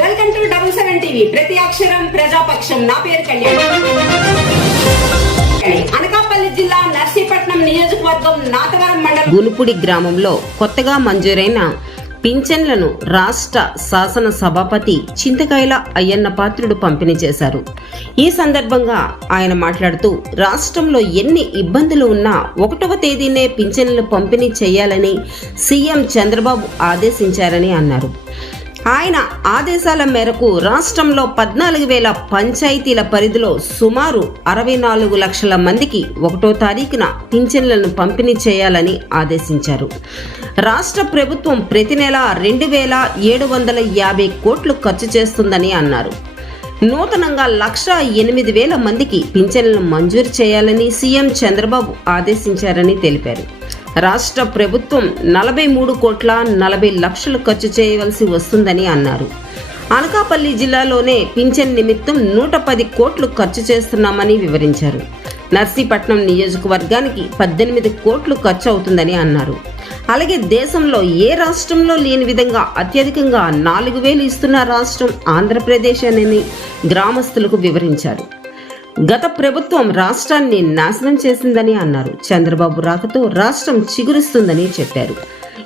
Welcome to double seven TV. ప్రతి అక్షరం ప్రజాపక్షం. నా పేరు కళ్యాణ్. అనకాపల్లి జిల్లా నర్సీపట్నం నియోజకవర్గం నాతవరం మండలం గునుపుడి గ్రామంలో కొత్తగా మంజూరైన పింఛన్లను రాష్ట్ర శాసన సభాపతి చింతకాయల అయ్యన్న పాత్రుడు పంపిణీ చేశారు. ఈ సందర్భంగా ఆయన మాట్లాడుతూ రాష్ట్రంలో ఎన్ని ఇబ్బందులు ఉన్నా ఒకటవ తేదీనే పింఛన్లు పంపిణీ చేయాలని సీఎం చంద్రబాబు ఆదేశించారని అన్నారు. ఆయన ఆదేశాల మేరకు రాష్ట్రంలో పద్నాలుగు వేల పంచాయతీల పరిధిలో సుమారు అరవై నాలుగు లక్షల మందికి ఒకటో తారీఖున పింఛన్లను పంపిణీ చేయాలని ఆదేశించారు. రాష్ట్ర ప్రభుత్వం ప్రతి నెల రెండు వేల ఏడు వందల యాభై కోట్లు ఖర్చు చేస్తుందని అన్నారు. నూతనంగా లక్ష ఎనిమిది వేల మందికి పింఛన్లను మంజూరు చేయాలని సీఎం చంద్రబాబు ఆదేశించారని తెలిపారు. రాష్ట్ర ప్రభుత్వం నలభై మూడు కోట్ల నలభై లక్షలు ఖర్చు చేయవలసి వస్తుందని అన్నారు. అనకాపల్లి జిల్లాలోనే పింఛన్ నిమిత్తం నూట పది కోట్లు ఖర్చు చేస్తున్నామని వివరించారు. నర్సీపట్నం నియోజకవర్గానికి పద్దెనిమిది కోట్లు ఖర్చు అవుతుందని అన్నారు. అలాగే దేశంలో ఏ రాష్ట్రంలో లేని విధంగా అత్యధికంగా నాలుగు వేలు ఇస్తున్న రాష్ట్రం ఆంధ్రప్రదేశ్ అని గ్రామస్తులకు వివరించారు. గత ప్రభుత్వం రాష్ట్రాన్ని నాశనం చేసిందని అన్నారు. చంద్రబాబు రాకతో రాష్ట్రం చిగురుస్తుందని చెప్పారు.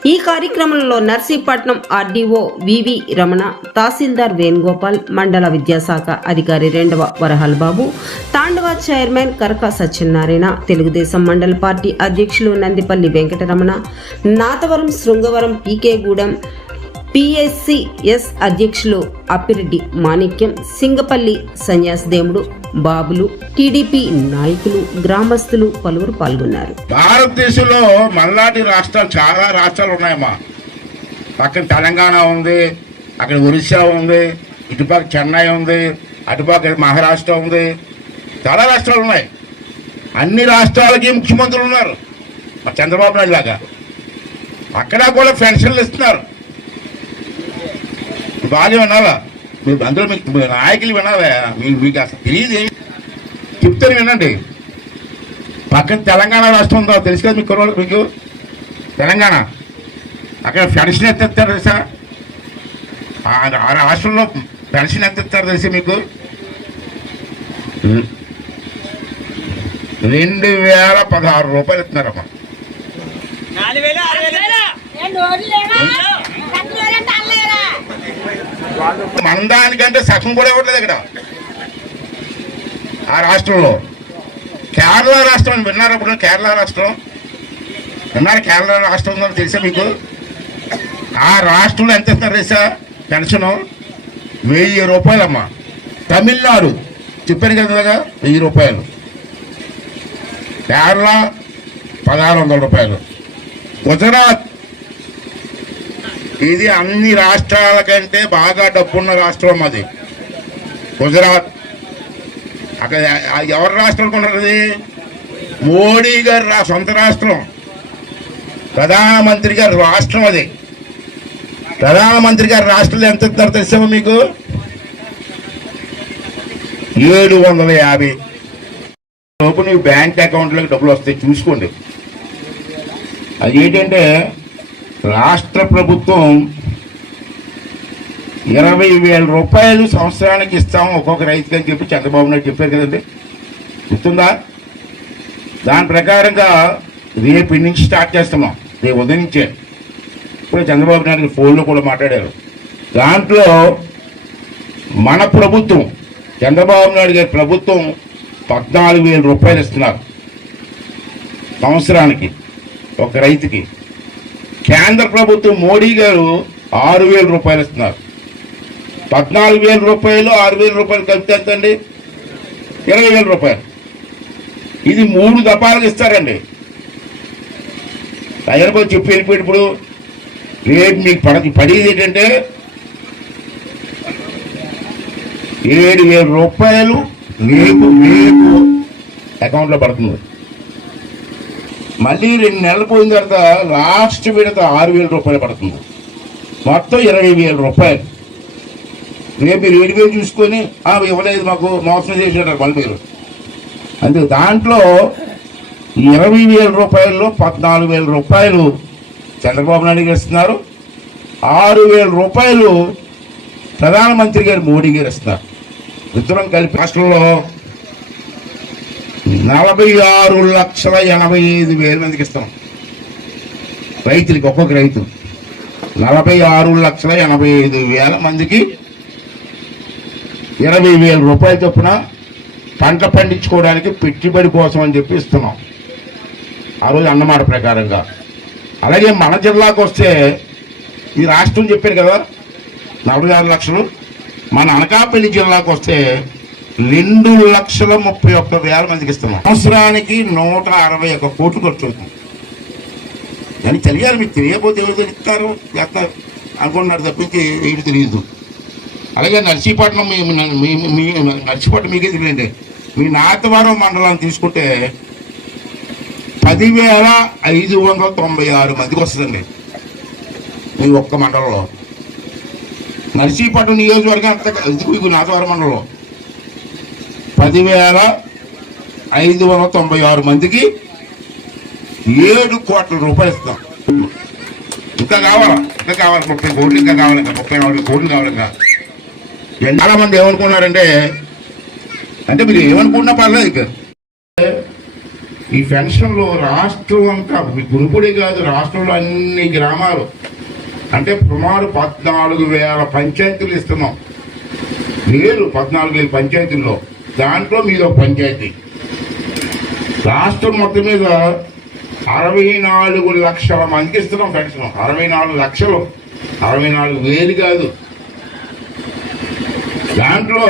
ఈ కార్యక్రమంలో Narsipatnam RDO V V Ramana tahsildar Venugopal మండల విద్యాశాఖ అధికారి రెండవ వరహల్ బాబు తాండవ చైర్మన్ కరక సత్యనారాయణ తెలుగుదేశం మండల పార్టీ అధ్యక్షులు నందిపల్లి వెంకటరమణ నాతవరం శృంగవరం పీకేగూడెం పిఎస్సిఎస్ అధ్యక్షులు అప్పిరెడ్డి మాణిక్యం సింగపల్లి సన్యాసదేవుడు బాబులు టీడీపీ నాయకులు గ్రామస్తులు పలువురు పాల్గొన్నారు. భారతదేశంలో మల్లాటి రాష్ట్రాలు చాలా రాష్ట్రాలు ఉన్నాయమ్మా. పక్కన తెలంగాణ ఉంది అక్కడ ఒరిస్సా ఉంది ఇటుపక్క చెన్నై ఉంది అటుపక్క మహారాష్ట్ర ఉంది. చాలా రాష్ట్రాలు ఉన్నాయి. అన్ని రాష్ట్రాలకి ముఖ్యమంత్రులు ఉన్నారు. మా చంద్రబాబు నాయుడు లాగా. అక్కడ కూడా పెన్షన్లు ఇస్తున్నారు. బాగా వినాలా? మీరు అందులో మీకు మీ నాయకులు వినాలా? మీకు మీకు అసలు తెలియదు ఏమి? చెప్తాను వినండి. పక్కన తెలంగాణ రాష్ట్రం ఉందో? తెలుసు కదా మీకు కుర్రోళ్ళు మీకు? తెలంగాణ. అక్కడ పెన్షన్ ఎంత ఇస్తారు తెలుసా? ఆ- ఆ రాష్ట్రంలో పెన్షన్ ఎంత ఇస్తారు తెలుసా మీకు? రెండు వేల పదహారు రూపాయలు ఇస్తున్నారమ్మా నాలుగు వేలు ఆరు వేలు రెండు రోజులు లేరా రెండు రోజులంటే అనలేరా మన దానికంటే సగం కూడా ఇవ్వట్లేదు ఇక్కడ. ఆ రాష్ట్రంలో. కేరళ రాష్ట్రం విన్నారు అప్పుడు కేరళ రాష్ట్రం. విన్నారు కేరళ రాష్ట్రం ఉందని తెలుసా మీకు? ఆ రాష్ట్రంలో ఎంత ఇస్తారు తెలుసా? పెన్షన్ వెయ్యి రూపాయలమ్మా. తమిళనాడు. చెప్పాను కదా వెయ్యి రూపాయలు. కేరళ పదహారు వందల రూపాయలు. గుజరాత్ ఇది అన్ని రాష్ట్రాల కంటే బాగా డబ్బున్న రాష్ట్రం అది. గుజరాత్. అక్కడ ఎవరి రాష్ట్రం ఉన్నది మోడీ గారి రా సొంత రాష్ట్రం. ప్రధానమంత్రి గారి రాష్ట్రం అది. ప్రధానమంత్రి గారి రాష్ట్రంలో ఎంత ఇస్తారు తెలుసామా మీకు? ఏడు వందల యాభై. లోపు నీ బ్యాంక్ అకౌంట్లోకి డబ్బులు వస్తాయి. చూసుకోండి. అది ఏంటంటే రాష్ట్ర ప్రభుత్వం ఇరవై వేల రూపాయలు సంవత్సరానికి ఇస్తాము ఒక్కొక్క రైతుకి అని చెప్పి చంద్రబాబు నాయుడు చెప్పారు కదండి. గుర్తుందా? దాని ప్రకారంగా రేపు నుంచి స్టార్ట్ చేస్తున్నాం రేపు ఉదయం నుంచే. ఇప్పుడు చంద్రబాబు నాయుడు ఫోన్లో కూడా మాట్లాడారు. దాంట్లో మన ప్రభుత్వం చంద్రబాబు నాయుడు గారి ప్రభుత్వం పద్నాలుగు వేల రూపాయలు ఇస్తున్నారు. సంవత్సరానికి ఒక రైతుకి. కేంద్ర ప్రభుత్వం మోడీ గారు ఆరు వేల రూపాయలు ఇస్తున్నారు. పద్నాలుగు వేల రూపాయలు ఆరు వేల రూపాయలు కలిపితే ఎంత అండి ఇరవై వేల రూపాయలు. ఇది మూడు దఫాలకు ఇస్తారండి. హైదరాబాద్ చెప్పి వెళ్ళిపోయి ఇప్పుడు. రేపు మీకు పడ పడేది ఏంటంటే ఏడు వేల రూపాయలు రేపు రేపు అకౌంట్లో పడుతుంది. మళ్ళీ రెండు నెలలు పోయిన తర్వాత లాస్ట్ విడత ఆరు వేల రూపాయలు పడుతుంది. మొత్తం ఇరవై వేల రూపాయలు. రేపు మీరు ఏడు వేలు చూసుకొని ఇవ్వలేదు మాకు మోసం చేసాడు మళ్ళీ మీరు. అందుకు దాంట్లో ఇరవై వేల రూపాయల్లో పద్నాలుగు వేల రూపాయలు చంద్రబాబు నాయుడు గారు ఇస్తున్నారు. ఆరు వేల రూపాయలు ప్రధానమంత్రి గారు మోడీ గారు ఇస్తున్నారు. ఇద్దరం కలిపి రాష్ట్రంలో నలభై ఆరు లక్షల ఎనభై ఐదు వేల మందికి ఇస్తాం. రైతులకి ఒక్కొక్క రైతు. నలభై ఆరు లక్షల ఎనభై ఐదు వేల మందికి ఇరవై వేల రూపాయల చొప్పున పంట పండించుకోవడానికి పెట్టుబడి కోసం అని చెప్పి ఇస్తున్నాం. ఆ రోజు అన్నమాట ప్రకారంగా. అలాగే మన జిల్లాకు వస్తే ఈ రాష్ట్రం చెప్పారు కదా నలభై ఆరు లక్షలు. మన అనకాపల్లి జిల్లాకు వస్తే రెండు లక్షల ముప్పై ఒక్క వేల మందికి ఇస్తున్నాం. సంవత్సరానికి నూట అరవై ఒక్క కోట్లు ఖర్చు అవుతుంది. కానీ తెలియాలి మీకు తెలియకపోతే ఎవరు తెలుస్తారు? చేస్తారు అనుకున్నారు తప్పించి ఏమి తెలియదు. అలాగే నర్సీపట్నం మీ మీ నర్సీపట్నం మీకే తెలియండి మీ నాతవరం మండలాన్ని తీసుకుంటే పదివేల ఐదు వందల తొంభై ఆరు మందికి వస్తుందండి. మీ ఒక్క మండలంలో. నర్సీపట్నం నియోజకవర్గం అంత ఎందుకు? మీకు నాతవరం మండలంలో పదివేల ఐదు వందల తొంభై ఆరు మందికి ఏడు కోట్ల రూపాయలు ఇస్తాం. ఇంకా కావాలా? ఇంకా కావాలి? ముప్పై కోట్లు ఇంకా కావాలి? ఇంకా ముప్పై నాలుగు కోట్లు కావాలి ఇంకా? చాలా మంది ఏమనుకున్నారంటే అంటే మీరు ఏమనుకున్నా పర్లేదు ఇక. ఈ పెన్షన్లో రాష్ట్రం అంతా గురుపుడి కాదు రాష్ట్రంలో అన్ని గ్రామాలు. అంటే సుమారు పద్నాలుగు వేల పంచాయతీలు ఇస్తున్నాం. వేలు పద్నాలుగు వేల పంచాయతీల్లో. దాంట్లో మీద ఒక పంచాయతీ. రాష్ట్రం మొత్తం మీద అరవై నాలుగు లక్షల మందికి ఇస్తున్నాం పెన్షన్ అరవై నాలుగు లక్షలు. అరవై నాలుగు వేలు కాదు. దాంట్లో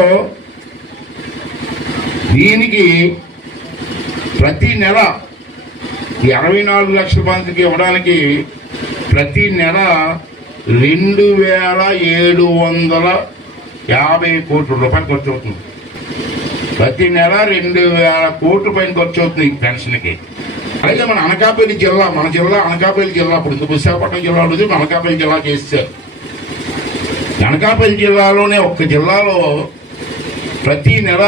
దీనికి ప్రతి నెల ఈ అరవై నాలుగు లక్షల మందికి ఇవ్వడానికి ప్రతి నెల రెండు వేల ఏడు వందల యాభై కోట్ల రూపాయలు ఖర్చు అవుతుంది. ప్రతి నెల రెండు వేల కోట్ల పైన ఖర్చు అవుతుంది ఈ పెన్షన్కి. అలాగే మన అనకాపల్లి జిల్లా మన జిల్లా అనకాపల్లి జిల్లా ఇప్పుడు విశాఖపట్నం జిల్లా ఉంటుంది అనకాపల్లి జిల్లా చేస్తారు అనకాపల్లి జిల్లాలోనే ఒక్క జిల్లాలో ప్రతి నెల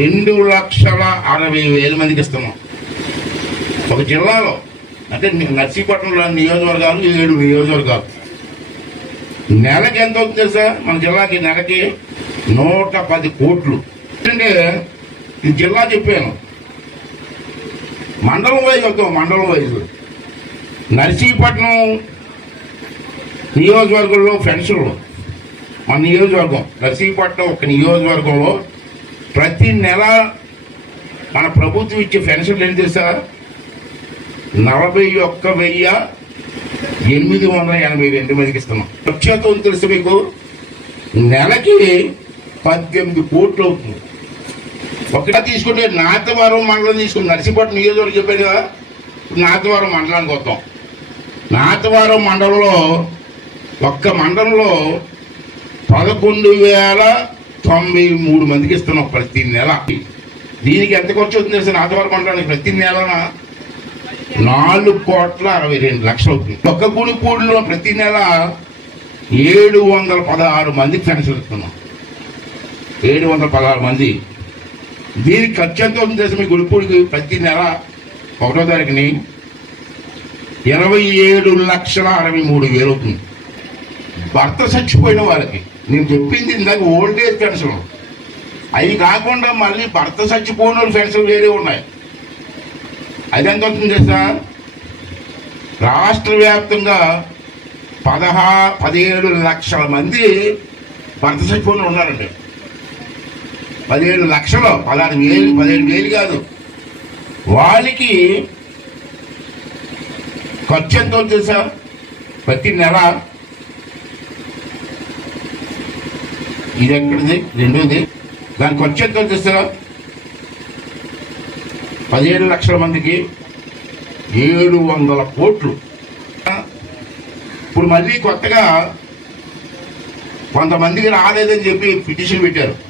రెండు లక్షల అరవై వేల మందికి ఇస్తున్నాం. ఒక జిల్లాలో అంటే నర్సీపట్నంలో నియోజకవర్గాలు ఏడు నియోజకవర్గాలు. నెలకి ఎంత అవుతుంది సార్ మన జిల్లాకి నెలకి నూట పది కోట్లు. అంటే జిల్లా చెప్పాను. మండలం వైజ్ వద్దాం మండలం వైజ్. నర్సీపట్నం నియోజకవర్గంలో పెన్షన్లు. మన నియోజకవర్గం నర్సీపట్నం ఒక నియోజకవర్గంలో ప్రతి నెల మన ప్రభుత్వం ఇచ్చే పెన్షన్లు ఏం తెలుసా నలభై ఒక్క వెయ్యి ఎనిమిది వందల ఎనభై రెండు మందికి ఇస్తున్నాం. ప్రఖ్యాతం తెలుసు మీకు? నెలకి పద్దెనిమిది కోట్లు అవుతుంది. ఒకటే తీసుకుంటే నాతవరం మండలం తీసుకుని నర్సీపట్నం నియోజకవర్గం చెప్పాడు కదా. నాతవరం మండలానికి వస్తాం. నాతవరం మండలంలో ఒక్క మండలంలో పదకొండు వేల తొంభై మూడు మందికి ఇస్తున్నాం ప్రతి నెల. దీనికి ఎంత ఖర్చు అవుతుంది తెలుసా నాతవరం మండలానికి ప్రతి నెలన? నాలుగు కోట్ల అరవై రెండు లక్షలు అవుతుంది. ఒక్క గుడిపూడిలో ప్రతి నెల ఏడు వందల పదహారు మందికి పెన్షన్ ఇస్తున్నాం. ఏడు వందల పదహారు మంది దీనికి ఖర్చు ఎంత అవుతుంది తెలుసా మీ గుడిపూడికి ప్రతి నెల ఒకటో తారీఖుని ఇరవై ఏడు లక్షల అరవై మూడు వేలు అవుతుంది. భర్త చచ్చిపోయిన వాళ్ళకి. నేను చెప్పింది ఇందాక ఓల్డ్ ఏజ్ పెన్షన్. అవి కాకుండా మళ్ళీ భర్త చచ్చిపోయిన వాళ్ళు పెన్షన్ వేరే ఉన్నాయి. అది ఎంత అవుతుంది తెలుసా? రాష్ట్ర వ్యాప్తంగా పదహా పదిహేడు లక్షల మంది భర్త చచ్చిపోయిన ఉన్నారండి. పదిహేడు లక్షలు పదహారు వేలు పదిహేడు వేలు కాదు. వాళ్ళకి ఖర్చు ఎంత తెలుసా? ప్రతి నెల ఇది ఎక్కడిది? రెండోది. దాని ఖర్చు ఎంత తెలుసా? పదిహేడు లక్షల మందికి ఏడు వందల కోట్లు. ఇప్పుడు మళ్ళీ కొత్తగా కొంతమందికి రాలేదని చెప్పి పిటిషన్ పెట్టారు.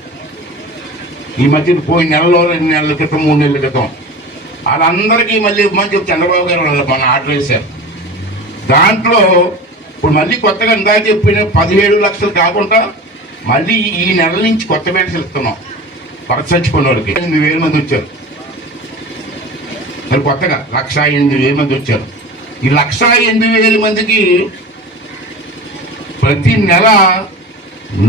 ఈ మధ్య పోయిన నెలలో రెండు నెలల క్రితం మూడు నెలల క్రితం. వాళ్ళందరికీ మళ్ళీ మంచి చంద్రబాబు గారు మన ఆర్డర్ వేశారు. దాంట్లో ఇప్పుడు మళ్ళీ కొత్తగా ఇందాక చెప్పిన పదిహేడు లక్షలు కాకుండా మళ్ళీ ఈ నెల నుంచి కొత్త పెన్షన్ ఇస్తున్నాం. భర్త చచ్చిపోయిన వాళ్ళకి ఎనిమిది వేల మంది వచ్చారు. మరి కొత్తగా లక్ష ఎనిమిది వేల మంది వచ్చారు. ఈ లక్ష ఎనిమిది వేల మందికి ప్రతి నెల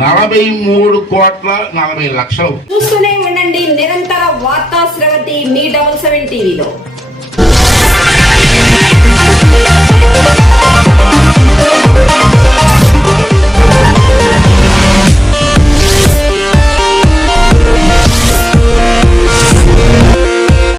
నలభై మూడు కోట్ల నలభై లక్షలు. చూస్తూనే చూడండి నిరంతర వార్తా శ్రవతి మీ డబల్ సెవెన్ టీవీలో.